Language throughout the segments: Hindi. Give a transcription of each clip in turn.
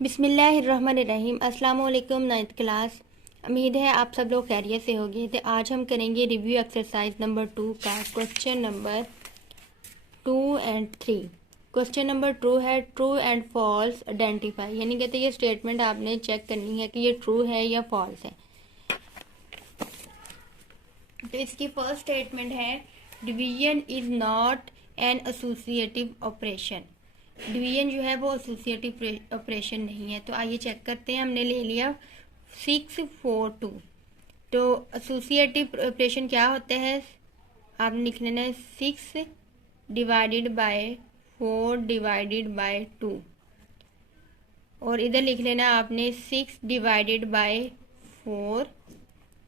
बिस्मिल्लाहिर्रहमानिर्रहीम। अस्सलाम वालेकुम। 9th class. उम्मीद है आप सब लोग खैरियत से होंगे। तो आज हम करेंगे रिव्यू एक्सरसाइज नंबर 2 का question number 2 and 3। Question number 2 है ट्रू एंड फॉल्स आइडेंटिफाई, यानी कहते हैं ये स्टेटमेंट आपने चेक करनी है कि ये ट्रू है या फॉल्स है। तो इसकी फर्स्ट स्टेटमेंट है division is not an associative operation. Division जो है वो एसोसिएटिव ऑपरेशन नहीं है। तो आइए चेक करते हैं। हमने ले लिया 642। तो एसोसिएटिव ऑपरेशन क्या होता है, आपने लिख लेना है 6 डिवाइडेड बाय 4 डिवाइडेड बाय 2, और इधर लिख लेना आपने 6 डिवाइडेड बाय 4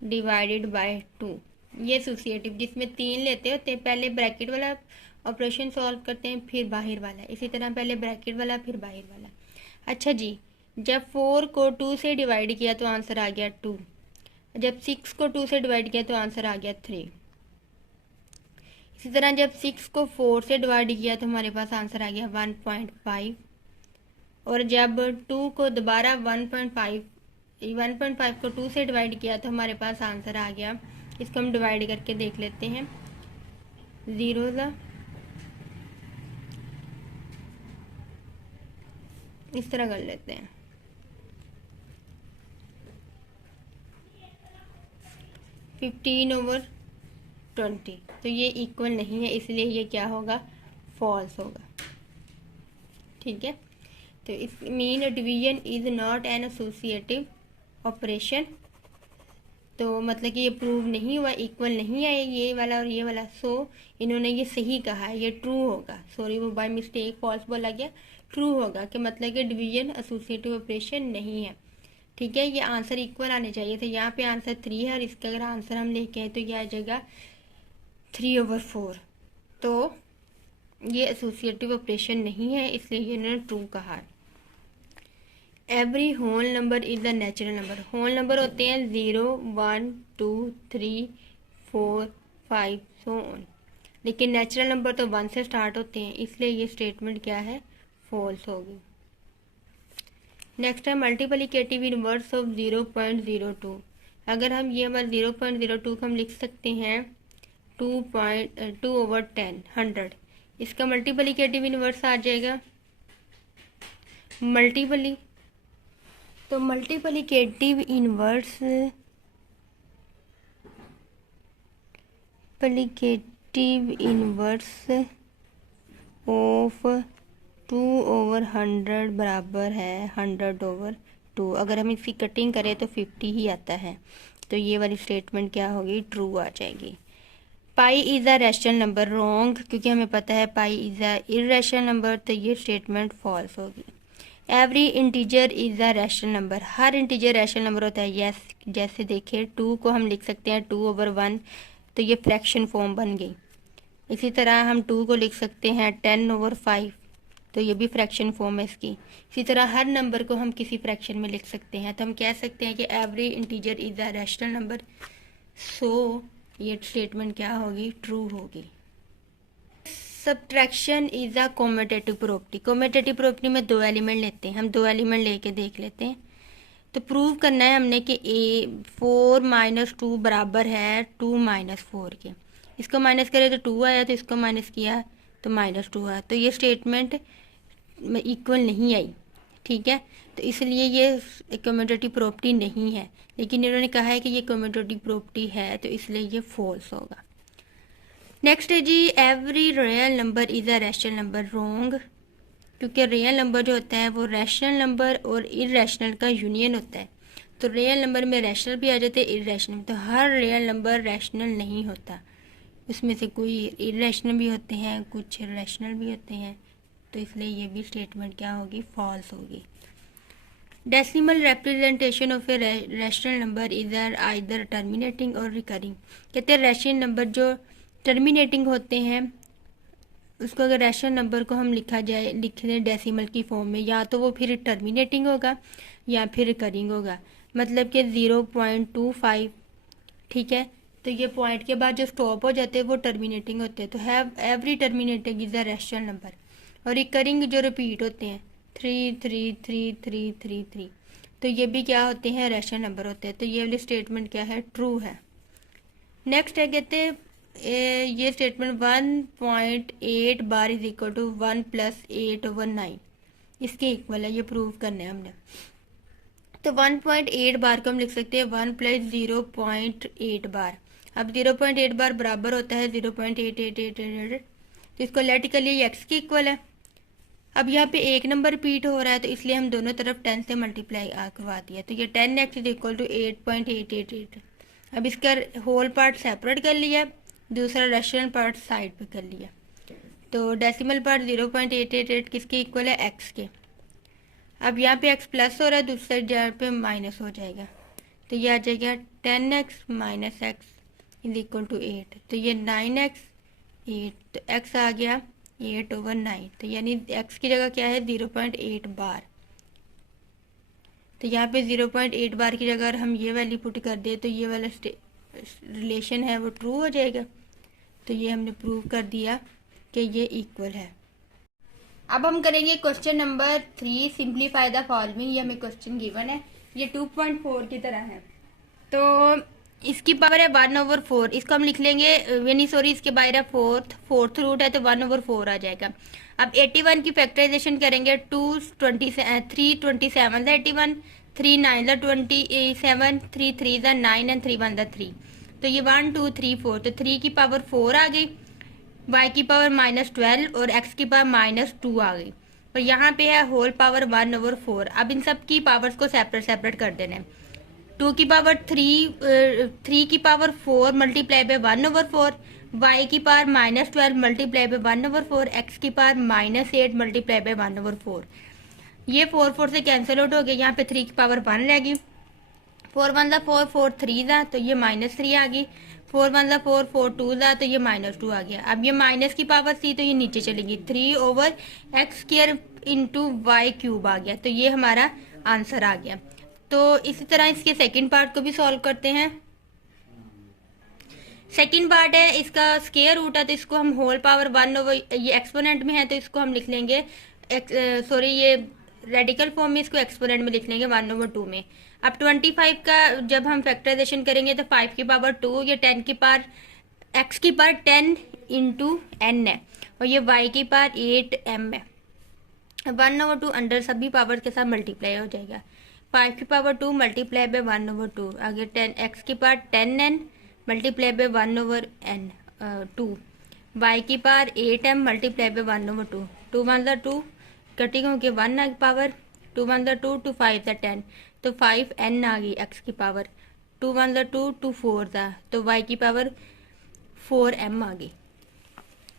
डिवाइडेड बाय 2। ये एसोसिएटिव जिसमें 3 लेते होते हैं, पहले ब्रैकेट वाला ऑपरेशन सॉल्व करते हैं फिर बाहर वाला, इसी तरह पहले ब्रैकेट वाला फिर बाहर वाला। अच्छा जी, जब 4 को 2 से डिवाइड किया तो आंसर आ गया 2, जब 6 को 2 से डिवाइड किया तो आंसर आ गया 3। इसी तरह जब 6 को 4 से डिवाइड किया तो हमारे पास आंसर आ गया 1.5, और जब 2 को दोबारा 1.5 को 2 से डिवाइड किया तो हमारे पास आंसर आ गया। इसको हम डिवाइड करके देख लेते हैं। 0 इस तरह कर लेते हैं। 15/20, तो ये इक्वल नहीं है, इसलिए ये क्या होगा, फॉल्स होगा। ठीक है, तो इस mean division is not an associative operation. तो मतलब कि ये प्रूव नहीं हुआ, इक्वल नहीं है ये वाला और ये वाला। सो इन्होंने ये सही कहा है, ये ट्रू होगा। सॉरी, वो बाय मिस्टेक फॉल्स बोला गया, ट्रू होगा कि मतलब कि डिवीजन एसोसिएटिव ऑपरेशन नहीं है। ठीक है, ये आंसर इक्वल आने चाहिए थे। यहाँ पे आंसर 3 है और इसका अगर आंसर हम लेके आए तो ये आ जाएगा 3/4। तो ये एसोसिएटिव ऑपरेशन नहीं है, इसलिए ये इन्होंने ट्रू कहा है। Every whole number is the natural number. Whole number होते हैं 0, 1, 2, 3, 4, 5 सो ऑन, लेकिन नेचुरल नंबर तो 1 से स्टार्ट होते हैं, इसलिए ये स्टेटमेंट क्या है, फॉल्स होगी। नेक्स्ट है मल्टीप्लिकेटिव इनवर्स ऑफ 0.02। अगर हम ये हमारे 0.02 को हम लिख सकते हैं 2/10 100। इसका मल्टीप्लिकेटिव इनवर्स आ जाएगा तो मल्टीप्लिकेटिव इनवर्स ऑफ 2/100 बराबर है 100/2। अगर हम इसकी कटिंग करें तो 50 ही आता है। तो ये वाली स्टेटमेंट क्या होगी, ट्रू आ जाएगी। Pi is a rational number, wrong, क्योंकि हमें पता है pi is a irrational number, तो ये स्टेटमेंट फॉल्स होगी। Every integer is a rational number, हर इंटीजर रैशनल नंबर होता है। यस, जैसे देखिए 2 को हम लिख सकते हैं 2/1, तो ये फ्रैक्शन फॉर्म बन गई। इसी तरह हम 2 को लिख सकते हैं 10/5, तो ये भी फ्रैक्शन फॉर्म है इसकी। इसी तरह हर नंबर को हम किसी फ्रैक्शन में लिख सकते हैं, तो हम कह सकते हैं कि every integer is a rational number. So ये स्टेटमेंट क्या होगी, ट्रू होगी। Subtraction is a commutative property. Commutative property में 2 एलिमेंट लेते हैं, हम 2 एलिमेंट लेके देख लेते हैं। तो प्रूव करना है हमने कि 4 - 2 बराबर है 2 - 4 के। इसको माइनस करें तो 2 आया, तो इसको माइनस किया तो -2 आया, तो ये स्टेटमेंट इक्वल नहीं आई। ठीक है, तो इसलिए ये कम्यूटेटिव प्रॉपर्टी नहीं है, लेकिन इन्होंने कहा है कि ये कम्यूटेटिव प्रॉपर्टी है, तो इसलिए ये फॉल्स होगा। नेक्स्ट है जी, every real number is a rational number, wrong, क्योंकि रियल नंबर जो होता है वो रैशनल नंबर और इरेशनल का यूनियन होता है। तो रियल नंबर में रैशनल भी आ जाते हैं, इरेशनल, तो हर रियल नंबर रैशनल नहीं होता, उसमें से कोई इरेशनल भी होते हैं, कुछ रैशनल भी होते हैं, तो इसलिए ये भी स्टेटमेंट क्या होगी, फॉल्स होगी। Decimal representation of a rational number is either terminating और रिकरिंग। कहते हैं रैशनल नंबर जो टर्मिनेटिंग होते हैं, उसको अगर रैशनल नंबर को हम लिख दें डेसिमल की फॉर्म में, या तो वो फिर टर्मिनेटिंग होगा या फिर रिकरिंग होगा। मतलब कि 0.25, ठीक है, तो ये पॉइंट के बाद जो स्टॉप हो जाते हैं वो टर्मिनेटिंग होते हैं। तो have every terminating is a rational number. और रिकरिंग जो रिपीट होते हैं 3 तो ये भी क्या होते हैं, रैशनल नंबर होते हैं। तो ये वाली स्टेटमेंट क्या है, ट्रू है। नेक्स्ट है, कहते हैं ये स्टेटमेंट 1.8 बार इज इक्वल टू 1 + 8/9 इसके इक्वल है, ये प्रूव करना है हमने। तो 1.8 बार को हम लिख सकते हैं 1 + 0.8 बार। अब 0.8 बार बराबर होता है 0.8888, तो इसको लेट कर लिए एक्स के इक्वल है। अब यहाँ पे एक नंबर रिपीट हो रहा है, तो इसलिए हम दोनों तरफ 10 से मल्टीप्लाई करवा दिया, तो ये 10x इज इक्वल टू 8.888। अब इसका होल पार्ट सेपरेट कर लिया, दूसरा रेशनल पार्ट साइड पे कर लिया। तो डेसिमल पार्ट 0.888 किसके इक्वल है, x के। अब यहाँ पे x प्लस हो रहा है, दूसरी जगह पे माइनस हो जाएगा, तो ये आ जाएगा 10x - x is equal to 8। तो ये 9x 8, तो x आ गया 8/9, तो यानी x की जगह क्या है 0.8 बार। तो यहाँ पे 0.8 बार की जगह हम ये वैल्यू पुट कर दे तो ये वाला रिलेशन है वो ट्रू हो जाएगा। तो ये हमने प्रूव कर दिया कि ये इक्वल है। अब हम करेंगे question number 3, simplify the following. ये हमें क्वेश्चन गिवन है, ये 2.4 की तरह है। तो इसकी पावर है 1/4, इसको हम लिख लेंगे यानी सॉरी इसके बाहर है फोर्थ रूट है, तो 1/4 आ जाएगा। अब 81 की फैक्टराइजेशन करेंगे, 327 the 81, 3 9 the 27, 3 3 the 9 and 3 1 the 3। तो ये 1 2 3 4, तो 3 की पावर 4 आ गई, y की पावर -12 और x की पावर -2 आ गई। और यहाँ पे है होल पावर 1/4। अब इन सब की पावर्स को सेपरेट कर देना है। 2 की पावर 3 की पावर 4 मल्टीप्लाई बाय 1/4, y की पावर -12 मल्टीप्लाई बाय 1/4, x की पावर -8 मल्टीप्लाई बाय 1/4। ये 4 से कैंसिल आउट हो गया, यहाँ पे 3 की पावर 1 रहेगी। 4 1 4 4 3 था, तो ये -3 आ गई। 4 1 4 4 2 था, तो ये -2 आ गया। अब ये माइनस की पावर थी, तो ये नीचे चलेगी, 3/x² इंटू y³ आ गया। तो ये हमारा आंसर आ गया। तो इसी तरह इसके सेकंड पार्ट को भी सॉल्व करते हैं। सेकंड पार्ट है, इसका स्क्वायर रूट है, तो इसको हम होल पावर 1 ये एक्सपोनेंट में है, तो इसको हम लिख लेंगे ये रेडिकल फॉर्म में, इसको एक्सपोनेंट में लिख लेंगे 1/2 में। अब 25 का जब हम फैक्टराइजेशन करेंगे तो 5 की पावर 2, ये 10 की पावर x की पावर 10 इंटू n है, और ये y की पावर 8m है। 1/2 अंडर सभी पावर के साथ मल्टीप्लाई हो जाएगा। 5 की पावर 2 मल्टीप्लाई बाय 1/2, आगे 10x की power 10n multiply by 1/2, y की power 8m multiply by 1/2, 2 1 2 cutting होके 1 पावर, 2 1 2 2 5 10, तो 5n आ गई x की पावर, 2 1 2 2 4 था, तो y की पावर 4m आ गई।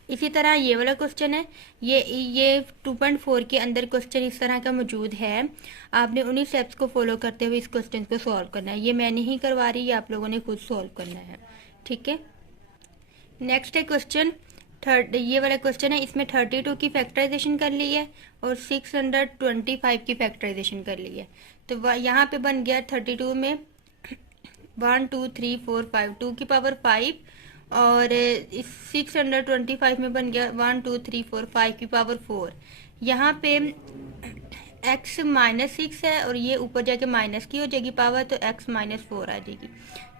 इसी तरह ये वाला क्वेश्चन है, ये 2.4 के अंदर क्वेश्चन इस तरह का मौजूद है। आपने उन्हीं स्टेप्स को फॉलो करते हुए इस क्वेश्चन को सॉल्व करना है। ये मैं नहीं करवा रही, ये आप लोगों ने खुद सॉल्व करना है, ठीक है। नेक्स्ट है क्वेश्चन ये वाला क्वेश्चन है, इसमें 32 की फैक्टराइजेशन कर ली है और 625 की फैक्टराइजेशन कर ली है। तो यहाँ पे बन गया 32 में 1 2 3 4 5, 2 की पावर 5, और इस 625 में बन गया 1 2 3 4 5 की पावर 4। यहाँ पे x -6 है और ये ऊपर जाके माइनस की हो जाएगी पावर, तो x -4 आ जाएगी।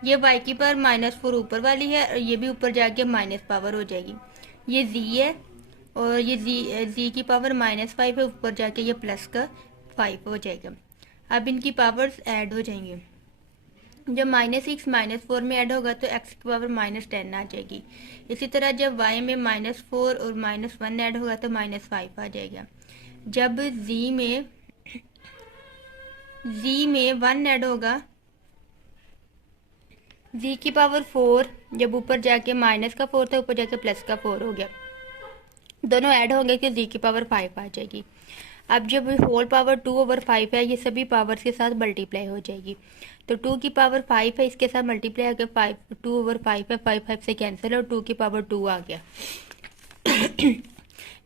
ये y की पावर -4 ऊपर वाली है और ये भी ऊपर जाके माइनस पावर हो जाएगी। ये z है और ये z की पावर -5 है, ऊपर जाके ये प्लस का 5 हो जाएगा। अब इनकी पावर्स ऐड हो जाएंगी, जब -6 -4 में ऐड होगा तो x की पावर -10 आ जाएगी। इसी तरह जब y में -4 और -1 ऐड होगा तो -5 आ जाएगा। जब z में 1 ऐड होगा, z की पावर 4, जब ऊपर जाके माइनस का 4 था, ऊपर जाके प्लस का 4 हो गया, दोनों ऐड होंगे कि z की पावर 5 आ जाएगी। अब जब होल पावर 2/5 है, ये सभी पावर्स के साथ मल्टीप्लाई हो जाएगी। तो 2 की पावर 5 है, इसके साथ मल्टीप्लाई हो गया 2/5 है, 5 से कैंसिल और 2 की पावर 2 आ गया।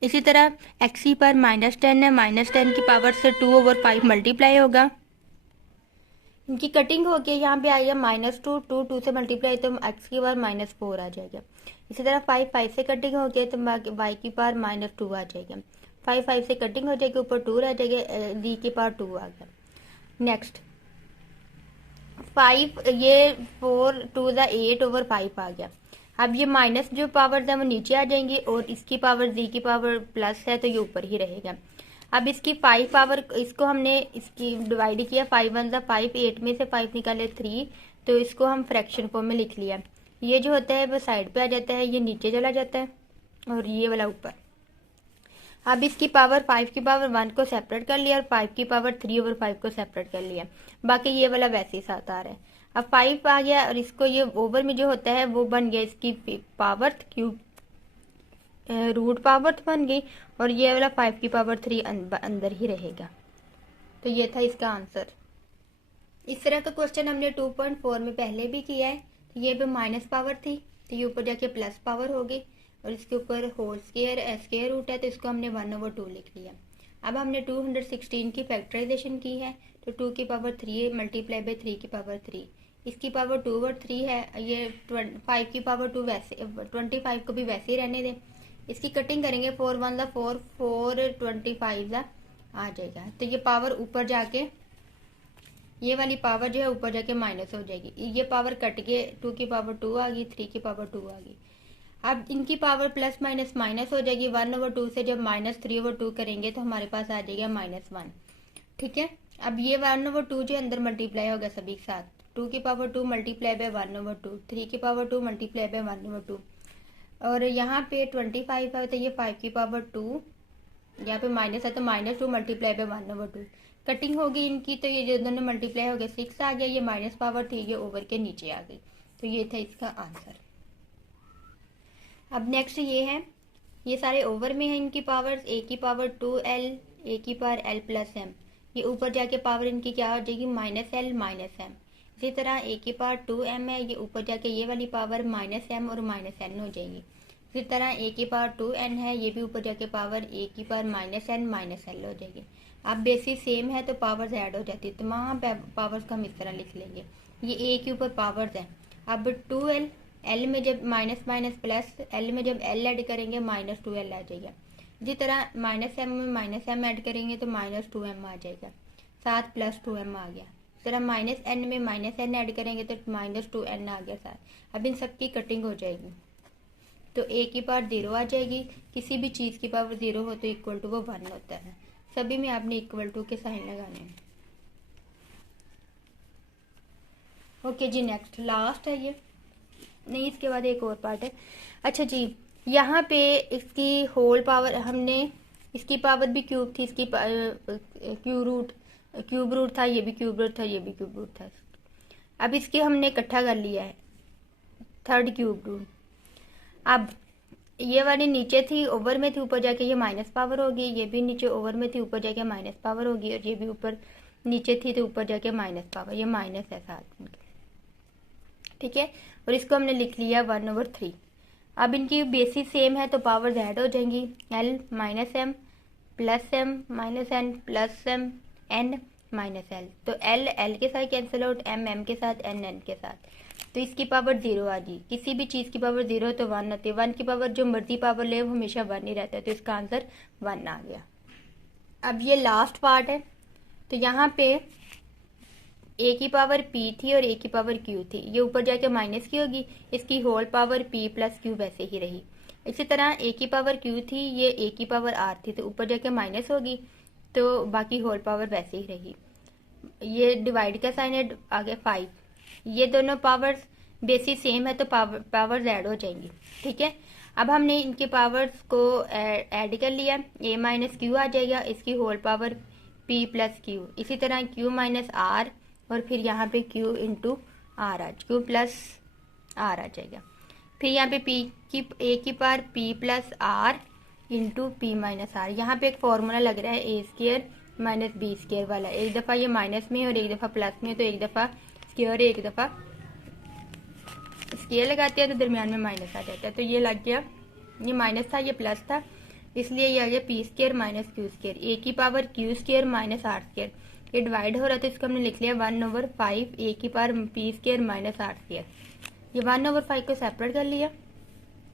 इसी तरह x की पावर -10 है, -10 की पावर से 2/5 मल्टीप्लाई होगा, इनकी कटिंग हो गई, यहाँ पे आएगा -2 2 से मल्टीप्लाई, तो x की पावर -4 आ जाएगा। इसी तरह 5 से कटिंग हो गया, तो y की पावर -2 आ जाएगा। 5 5 से कटिंग हो जाएगी, ऊपर 2 रह जाएगा, डी की पावर 2 आ गया। नेक्स्ट 5, ये 4 2 ज़ा 8 ओवर 5 आ गया। अब ये माइनस जो पावर्स है वो नीचे आ जाएंगी और इसकी पावर जी की पावर प्लस है तो ये ऊपर ही रहेगा। अब इसकी 5 पावर, इसको हमने इसकी डिवाइड किया, 5 1 ज़ा 5, 8 में से 5 निकाले 3, तो इसको हम फ्रैक्शन फॉर्म में लिख लिया। ये जो होता है वो साइड पे आ जाता है, ये नीचे चला जाता है और ये वाला ऊपर। अब इसकी पावर 5 की पावर 1 को सेपरेट कर लिया और 5 की पावर 3 ओवर 5 को सेपरेट कर लिया, बाकी ये वाला वैसे ही साथ आ रहा है। अब 5 आ गया और इसको ये ओवर में जो होता है वो बन गया इसकी पावर क्यूब, रूट पावर बन गई, और ये वाला 5 की पावर 3 अंदर ही रहेगा। तो ये था इसका आंसर। इस तरह का क्वेश्चन हमने 2.4 में पहले भी किया है। तो ये भी माइनस पावर थी तो ये ऊपर जाके प्लस पावर हो गई, और इसके ऊपर होल स्क्वायर स्क्वायर रूट है तो इसको हमने 1/2 लिख लिया। अब हमने 216 की फैक्टराइजेशन की है, तो 2 की पावर 3 मल्टीप्लाई बाई 3 की पावर 3, इसकी पावर 2/3 है, ये 5 की पावर 2 वैसे 25 को भी वैसे ही रहने दें। इसकी कटिंग करेंगे, 4 1 ज़ा 4 4 25 ज़ा आ जाएगा, तो ये पावर ऊपर जाके, ये वाली पावर जो है ऊपर जाके माइनस हो जाएगी, ये पावर कट के 2 की पावर 2 आ गई, 3 की पावर 2 आ गई। अब इनकी पावर प्लस माइनस माइनस हो जाएगी, 1/2 से जब -3/2 करेंगे तो हमारे पास आ जाएगा -1। ठीक है, अब ये 1/2 जो अंदर मल्टीप्लाई होगा सभी के साथ, 2 की पावर 2 मल्टीप्लाई बाय 1/2, 3 की पावर 2 मल्टीप्लाई बाय 1/2, और यहाँ पे 25 है तो ये 5 की पावर 2, यहाँ पे माइनस है तो -2 मल्टीप्लाई बाय 1/2, कटिंग होगी इनकी, तो ये जो दोनों मल्टीप्लाई हो गए 6 आ गया, ये माइनस पावर थी ये ओवर के नीचे आ गई, तो ये था इसका आंसर। अब नेक्स्ट ये है, ये सारे ओवर में है इनकी पावर्स, ए की पावर 2l, ए की पावर l प्लस m, ये ऊपर जाके पावर इनकी क्या हो जाएगी -l -m। इसी तरह ए की पावर 2m है, ये ऊपर जाके ये वाली पावर -m और -n हो जाएगी। इसी तरह ए की पावर 2n है, ये भी ऊपर जाके पावर ए की पावर -n -l हो जाएगी। अब बेसिस सेम है तो पावर्स ऐड हो जाती है, तो वहाँ पावर्स को हम इस तरह लिख लेंगे, ये ए के ऊपर पावर्स है। अब 2l, एल में जब माइनस माइनस प्लस, एल में जब एल ऐड करेंगे -2l आ जाएगा। इसी तरह -m में -m ऐड करेंगे तो -2m आ जाएगा, साथ +2m आ गया। इस तरह -n में -n ऐड करेंगे तो -2n आ गया साथ। अब इन सब की कटिंग हो जाएगी, तो a की पावर 0 आ जाएगी, किसी भी चीज़ की पावर 0 हो तो इक्वल टू वो 1 होता है, सभी में आपने इक्वल टू के साइन लगाने हैं। ओके जी, नेक्स्ट लास्ट है ये, नहीं इसके बाद एक और पार्ट है। अच्छा जी, यहाँ पे इसकी होल पावर, हमने इसकी पावर भी क्यूब थी, इसकी क्यूब रूट था, ये भी क्यूब रूट था, ये भी क्यूब रूट था। अब इसके हमने इकट्ठा कर लिया है, थर्ड क्यूब रूट। अब ये वाली नीचे थी ओवर में थी, ऊपर जाके ये माइनस पावर होगी, ये भी नीचे ओवर में थी ऊपर जाके माइनस पावर होगी, और ये भी ऊपर नीचे थी तो ऊपर जाके माइनस पावर, ये माइनस है साथ में। ठीक है, और इसको हमने लिख लिया 1/3। अब इनकी बेसिस सेम है तो पावर्स ऐड हो जाएंगी, l -m plus m -n plus m n -l, तो l l के साथ कैंसिल आउट, m m के साथ, n n के साथ, तो इसकी पावर 0 आ गई। किसी भी चीज़ की पावर 0 तो 1 होती है, 1 की पावर जो मर्जी पावर ले वो हमेशा 1 ही रहता है, तो इसका आंसर 1 आ गया। अब ये लास्ट पार्ट है, तो यहाँ पे ए की पावर p थी और ए की पावर q थी, ये ऊपर जाके माइनस की होगी, इसकी whole power p plus q वैसे ही रही। इसी तरह ए की पावर q थी, ये ए की पावर r थी, तो ऊपर जाके माइनस होगी, तो बाकी होल पावर वैसे ही रही। ये डिवाइड का साइन है आगे 5, ये दोनों पावर्स बेसिस सेम है तो पावर्स ऐड हो जाएंगी। ठीक है, अब हमने इनके पावर्स को ऐड कर लिया, a माइनस क्यू आ जाएगा, इसकी whole power p plus Q, इसी तरह q माइनस r, और फिर यहाँ पे q into R q plus R आ जाएगा। फिर यहाँ पे a की power p plus R into P minus R. यहाँ पे एक फॉर्मूला लग रहा है A square minus B square वाला, एक दफ़ा ये माइनस में और एक दफ़ा प्लस में, तो एक दफ़ा स्क्वायर एक दफ़ा स्क्वायर लगाते हैं तो दरमियान में माइनस आ जाता है, तो ये लग गया, ये माइनस था ये प्लस था, इसलिए ये आ गया P square minus Q square, A की power Q square minus R square. ये डिवाइड हो रहा था, इसको हमने लिख लिया 1/5 ए की power P square minus R square. ये 1/5 को सेपरेट कर लिया,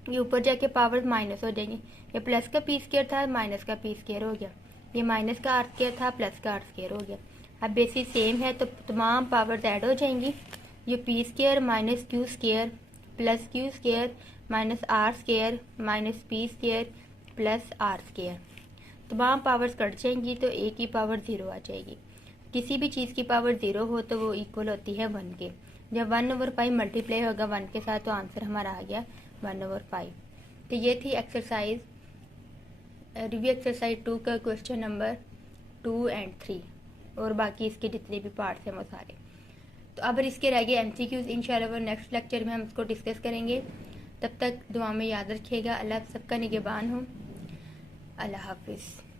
ये ऊपर जाके पावर माइनस हो जाएंगे। ये प्लस का पी स्क्वायर था, माइनस का पी स्क्वायर हो गया। ये माइनस का आर स्क्वायर था, प्लस का आर स्क्वायर हो गया। अब बेसिस सेम है तो तमाम पावर्स ऐड हो जाएंगी। ये P square minus Q square plus Q square minus R square minus P square plus R square, तमाम पावर्स कट जाएंगी तो ए की पावर 0 आ जाएगी। किसी भी चीज़ की पावर 0 हो तो वो इक्वल होती है 1 के। जब 1/5 मल्टीप्लाई होगा 1 के साथ तो आंसर हमारा आ गया 1/5। तो ये थी एक्सरसाइज रिव्यू एक्सरसाइज 2 का क्वेश्चन नंबर 2 एंड 3, और बाकी इसके जितने भी पार्ट्स हैं वो सारे। तो अब इसके रह गए MCQs, इंशाल्लाह नेक्स्ट लेक्चर में हम इसको डिस्कस करेंगे। तब तक दुआ में याद रखिएगा। अल्लाह सबका निगहबान हो। अल्लाह हाफिज़।